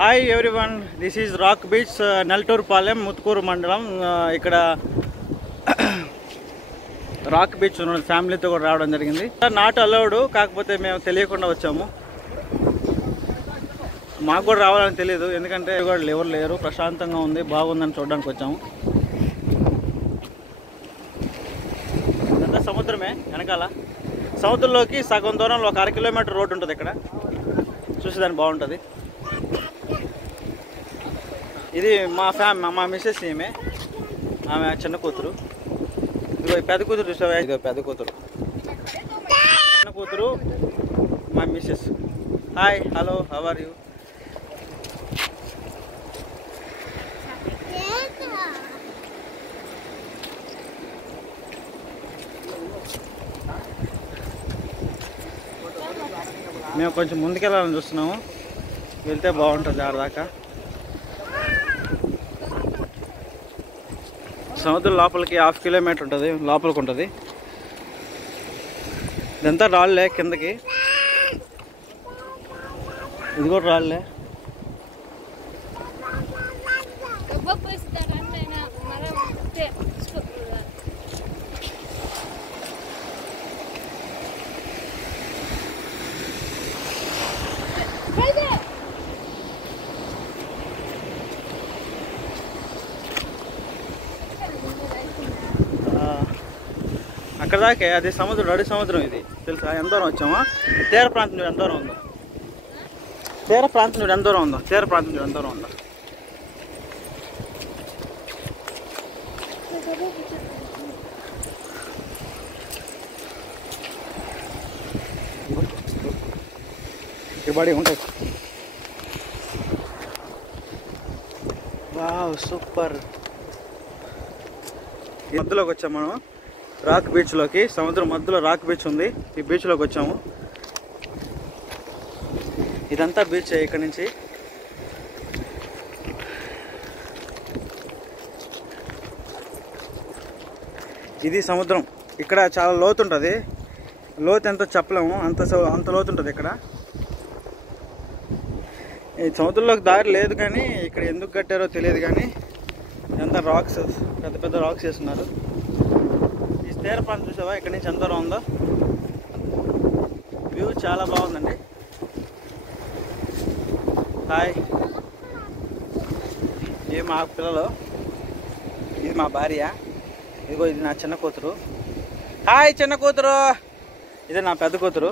Hi everyone, this is rock beach, Neltoorupalem, Muthukur మండలం. ఇక్కడ rock beach ఉన్న ఫ్యామిలీతో కూడా రావడం జరిగింది. నాట్ అలౌడ్, కాకపోతే మేము తెలియకుండా వచ్చాము. మాకు కూడా రావాలని తెలియదు, ఎందుకంటే కూడా ఎవరు లేరు, ప్రశాంతంగా ఉంది, బాగుందని చూడడానికి వచ్చాము. ఇదంతా సముద్రమే. వెనకాల సముద్రంలోకి సగం దూరంలో ఒక 1/2 కిలోమీటర్ రోడ్డు ఉంటుంది. ఇక్కడ చూసేదానికి బాగుంటుంది. ఇది మా మిస్సెస్, ఈమె ఆమె చిన్న కూతురు. ఇదిగో పెద్ద కూతురు చూసావా, ఇదిగో పెద్ద కూతురు, చిన్న కూతురు మా missus. Hi, hello, how are you? మేము కొంచెం ముందుకెళ్ళాలని చూస్తున్నాము, వెళ్తే బాగుంటుంది ఆడదాకా. సముద్రం లోపలికి 1/2 కిలోమీటర్ ఉంటుంది, లోపలికి ఉంటుంది. ఇదంతా రాళ్ళే, కిందకి ఇది కూడా రాళ్ళే. అక్కడ దాకే అది సముద్రం, నడి సముద్రం ఇది, తెలుసా? ఎంత దూరం వచ్చామా? తీర ప్రాంతం ఎంత దూరం ఉందో, తీర ప్రాంతం ఎంత దూరం ఉందో, తీర ప్రాంతం ఎంత దూరం ఉందో. ఇవ్వడి ఉంటాయి. Wow, super. ఈ మధ్యలోకి వచ్చాము మనం, రాక్ బీచ్లోకి. సముద్రం మధ్యలో రాక్ బీచ్ ఉంది. ఈ బీచ్లోకి వచ్చాము. ఇదంతా బీచ్. ఇక్కడ నుంచి ఇది సముద్రం. ఇక్కడ చాలా లోతు ఉంటుంది. లోతు ఎంతో చెప్పలేము, అంత లోతు ఉంటుంది ఇక్కడ. ఈ సముద్రంలోకి దారి లేదు, కానీ ఇక్కడ ఎందుకు కట్టారో తెలియదు. కానీ ఇదంతా రాక్స్, పెద్ద పెద్ద రాక్స్ వేస్తున్నారు. తీర ప్రాంతం చూసావా, ఇక్కడ నుంచి ఎంత దూరం ఉందో. వ్యూ చాలా బాగుందండి. హాయ్, ఇది మా పిల్లలు, ఇది మా భార్య, ఇదిగో ఇది నా చిన్న కూతురు. హాయ్ చిన్న కూతురు. ఇది నా పెద్ద కూతురు.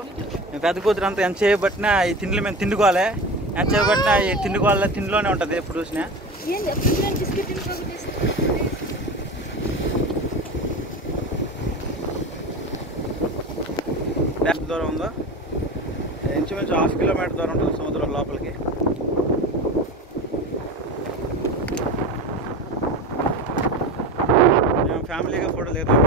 పెద్ద కూతురు అంతా ఎంత చేయబట్టినా ఈ తిండిలో మేము తిండుకోవాలి. ఎంత చేయబట్టినా ఈ తిండుకోవాలి, తిండిలోనే ఉంటుంది ఎప్పుడు చూసినా. ఎంత దూరం ఉందో, ఇంచుమించు 1/2 కిలోమీటర్ దూరం ఉంటుంది సముద్రం లోపలికి. మేము ఫ్యామిలీగా ఫోటోలు దిగుతాం.